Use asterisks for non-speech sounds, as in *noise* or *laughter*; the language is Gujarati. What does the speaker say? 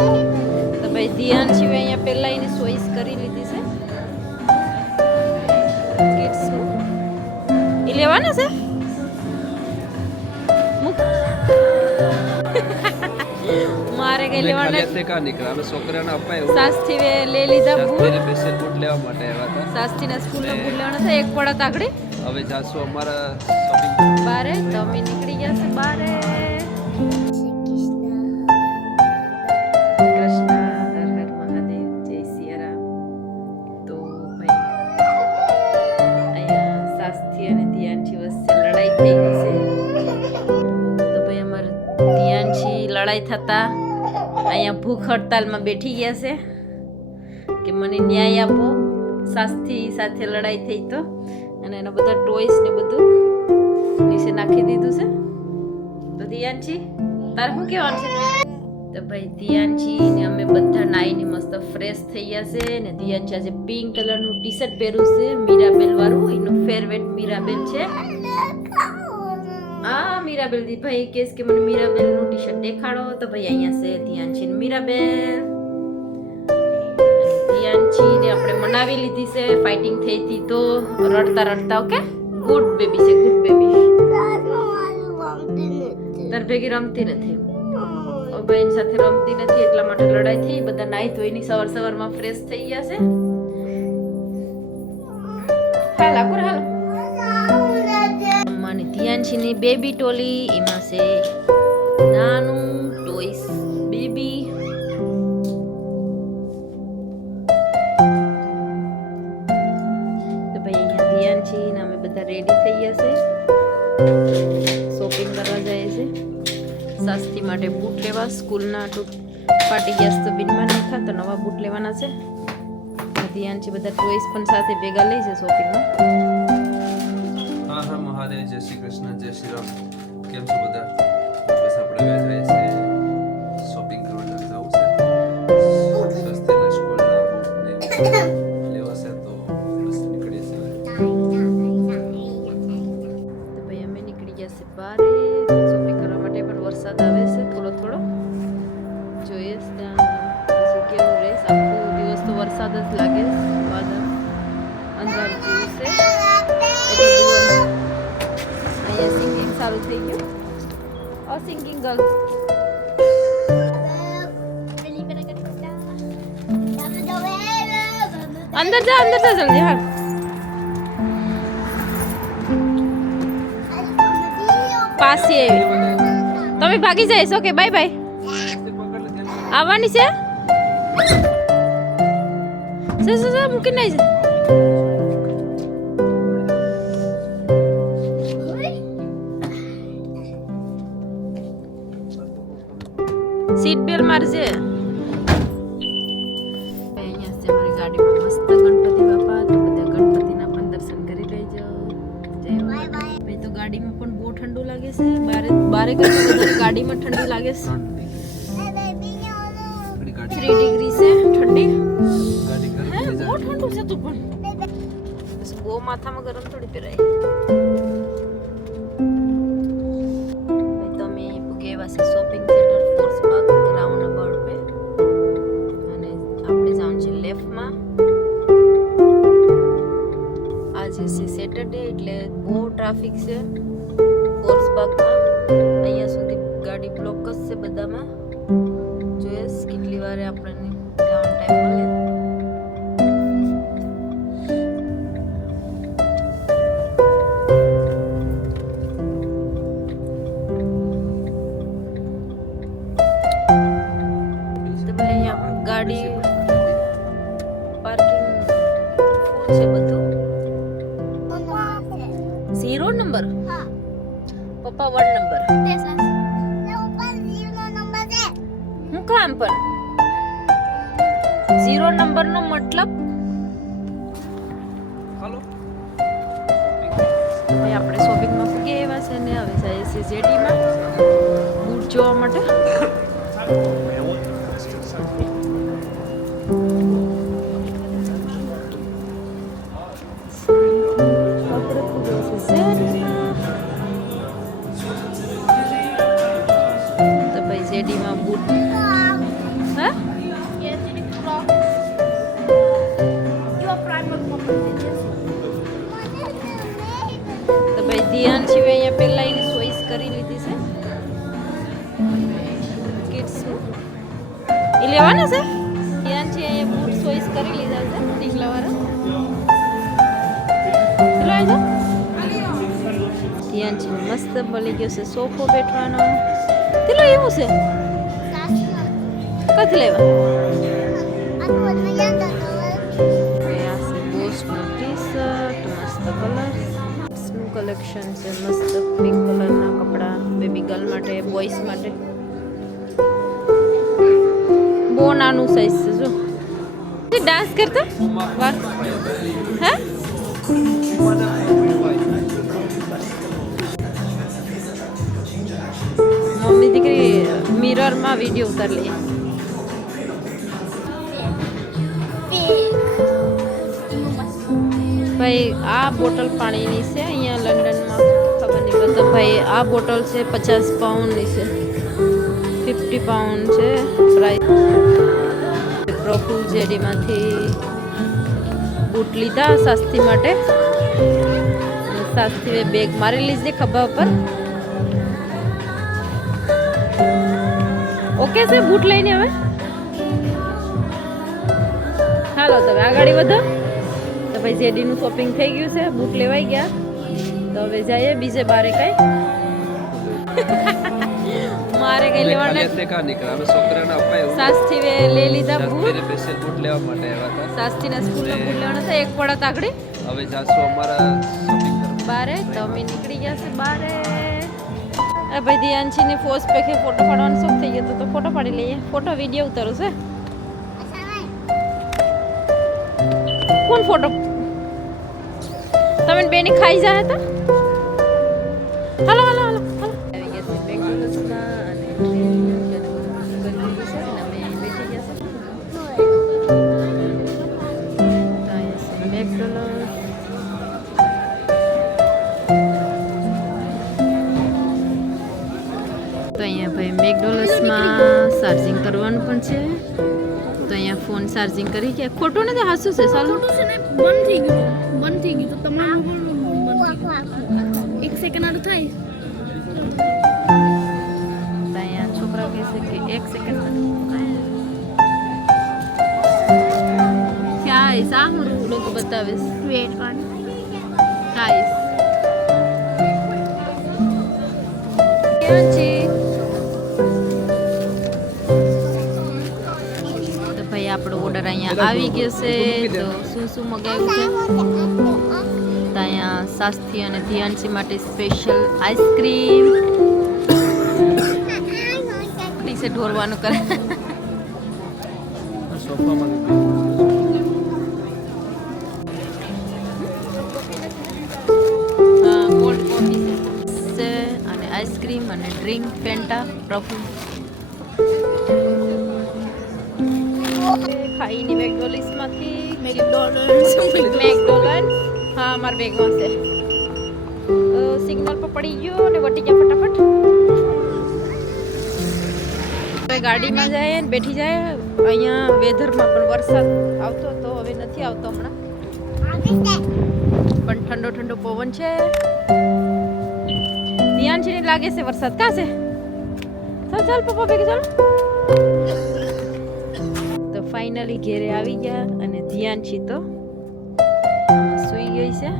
તો ભાઈ ધ્યાન છે અહીંયા પહેલાં એની ચોઈસ કરી લીધી છે. કિડ્સનું એ લેવાના છે? *laughs* મારે કઈ લેવાના છે કા નીકળ્યા અમે છોકરાને અપાયું. સાસ્તી વે લે લીધા બૂટ સ્પેશિયલ બૂટ લેવા માટે આવ્યા હતા. સાસથીના સ્કૂલનો બૂટ લેવાના છે એક પડત આગળ. હવે જાસુ અમારા શોપિંગ બારે તો અમે નીકળી ગયા છે બારે. લડાઈ થતા અહીંયા ભૂખ હડતાલમાં બેઠી ગયા છે કે મને ન્યાય આપો. સાસથી સાથે લડાઈ થઈ તો. અને એના બધા ટોયસ ને બધું નીચે નાખી દીધું છે. તો દિયાનજી, તારે શું કહેવાનું છે? તો ભાઈ દિયાનજી ને અમે બધા નાઈને મસ્ત ફ્રેશ થઈ ગયા છે ને દિયાનજી આજે પિંક કલરનું ટી શર્ટ પહેર્યું છે. મીરાબેલ વાળું, એનું ફેરવેટ મીરાબેલ છે. આ મીરાબેલ ભાઈ કેસ કે મને મીરાબેલનું ટી શર્ટ દેખાડો. તો ભાઈ અહીંયા છે દિયાનજી ને મીરાબેલ ને આપણે મનાવી લીધી છે ફાઇટિંગ થઈ હતી તો રડતા રડતા ઓકે? ગુડ બેબી છે ગુડ બેબી તાર ભેગી રમતી નથી. બેન સાથે રમતી નથી એટલા માટે લડાઈ થઈ. બધા નાઈ ધોઈની સવાર સવારમાં ફ્રેશ થઈ ગયા છે. હાલ આકુર ધ્યાનશીની બેબી ટોલી, એમાં છે નાનું ટોયસ બેબી. તો ભાઈ અહીંયા ધ્યાન છે ને અમે બધા રેડી થઈ ગયા છે. શોપિંગ કરવા જઈએ છે. સાસ્તી માટે બૂટ લેવા, સ્કૂલના ફાટી ગયા તો બિનમાં નાખ્યા તો નવા બૂટ લેવાના છે. ધ્યાન છે બધા ટોયસ પણ સાથે ભેગા લઈ છે શોપિંગમાં હા હા મહાદેવ જય શ્રી કૃષ્ણ, જય શ્રી રામ. કેમ છો બધા? બસ આપણે ગયા સિંગિંગ થઈ ગયું. અ સિંગિંગ ગર્લ અંદર જા અંદર જા જલ્દી, હાલ. પાસે આવી. તમે ભાગી જઈશ ઓકે બાય બાય આવવાની છે? સે મૂકી નહીં સીટ બેલ મારજે. અહીંયા છે મારી ગાડીમાં મસ્ત ગણપતિ બાપા તો બધા ગણપતિના પણ દર્શન કરી લેજો. જય તો ગાડીમાં પણ બહુ ઠંડુ લાગે છે. બારે બારે કરતા વધારે ગાડીમાં ઠંડી લાગે છે. થ્રી ડિગ્રી છે ઠંડી. બહુ ઠંડુ છે તું પણ. બહુ માથામાં ગરમ થોડી પહેરાય. છે સેટરડે એટલે બહુ ટ્રાફિક છે. કોર્સ પાર્કમાં અહીંયા સુધી ગાડી બ્લોક જ છે બધામાં. પપ્પા વન નંબર. હું કામ પણ ઝીરો નંબર નો મતલબ આપણે શોપિંગમાં પૂગે એવા છે ને હવે જઈએ છીએ જેડીમાં બૂટ જોવા માટે. કરી લીધા છે ટીકલાવાળા ધ્યાન છે મસ્ત મળી ગયો છે સોફો બેઠવાનો. કેટલો એવું છે? કથી લેવા કલેક્શન છે? મસ્ત પિંક કલરના કપડાં બેબી ગર્લ માટે બોયસ માટે. બહુ નાનું સાઈઝ છે ડાન્સ કરતા વાહ હે મમ્મી દીકરી મિરરમાં વીડિયો ઉતાર લઈએ ભાઈ આ બોટલ પાણીની છે અહીંયા લંડનમાં ખબર નહીં બધો ભાઈ આ બોટલ છે પચાસ પાઉન્ડની છે ફિફ્ટી પાઉન્ડ છે પ્રાઇસ પ્રોફુ જેડીમાંથી બૂટ લીધા સાસ્તી માટે. સાસ્તીએ બેગ મારી લીધી ખભા ઉપર. ઓકે છે બૂટ લઈને હવે હાલો તમે આગળ વધો. તો ભાઈ જેડીનું શોપિંગ થઈ ગયું છે, બૂટ લેવાઈ ગયા. તો હવે જઈએ બીજે બારે કઈ. *laughs* મારે કઈ લેવાના ખાલી કા નીકળે અમે છોકરાને અપાયું. સાસ્થી વે લઈ લીધા બૂટ સ્પેશિયલ બૂટ લેવા માટે આવ્યા હતા. સાસ્તીના સ્કૂલના બૂટ લેવાના હતા એક પડત આગળ. હવે જાશું અમારા બારે તો અમે નીકળી ગયા છે બારે. એ ભાઈ દિયાનશીની ફોસ પેખે ફોટો પાડવાનો શોખ થઈ ગયો તો ફોટો પાડી લઈએ. ફોટો વીડિયો ઉતારું છે. કોણ ફોટો? તમે બેની ખાઈ જાય હતા હાલો હાલો. પણ છે. તો અહીંયા ફોન ચાર્જિંગ કરી કે ખોટું નથી હાસું છે ખોટું છે ને બંધ થઈ ગયું. બંધ થઈ ગયું. તો તમારું પણ બંધ થઈ એક સેકન્ડ આડું થાય. અહીંયા છોકરા કહે છે કે એક સેકન્ડ ક્યાં સા હું લોકો બતાવીશ. વેટ કર આઈસ ક્યાં આપણો ઓર્ડર અહીંયા આવી ગયો છે તો શું શું મગાવ્યું છે? તો અહીંયા શાસ્ત્રી અને ધ્યાનસી માટે સ્પેશિયલ આઈસ્ક્રીમ. ડીસે ઢોરવાનું કરે. કોલ્ડ કોફી અને આઈસ્ક્રીમ અને ડ્રિંક ફેન્ટા પ્રફુ ખાઈને મેકડોલિસમાંથી *laughs* મેકડોનલ્ડ. હા મારા બેગમાં છે સિગ્નલ પર પડી ગયો અને વટી ગયા ફટાફટ. ગાડીમાં જાય ને બેઠી જાય. અહીંયા વેધરમાં પણ વરસાદ આવતો તો હવે નથી આવતો હમણાં. પણ ઠંડો ઠંડો પવન છે. ધ્યાન છે લાગે છે વરસાદ. કાં છે? ચાલ ચાલ પપ્પા ભેગી ચાલો. ફાઇનલી ઘેરે આવી ગયા અને ધ્યાન તો સુઈ ગઈ છે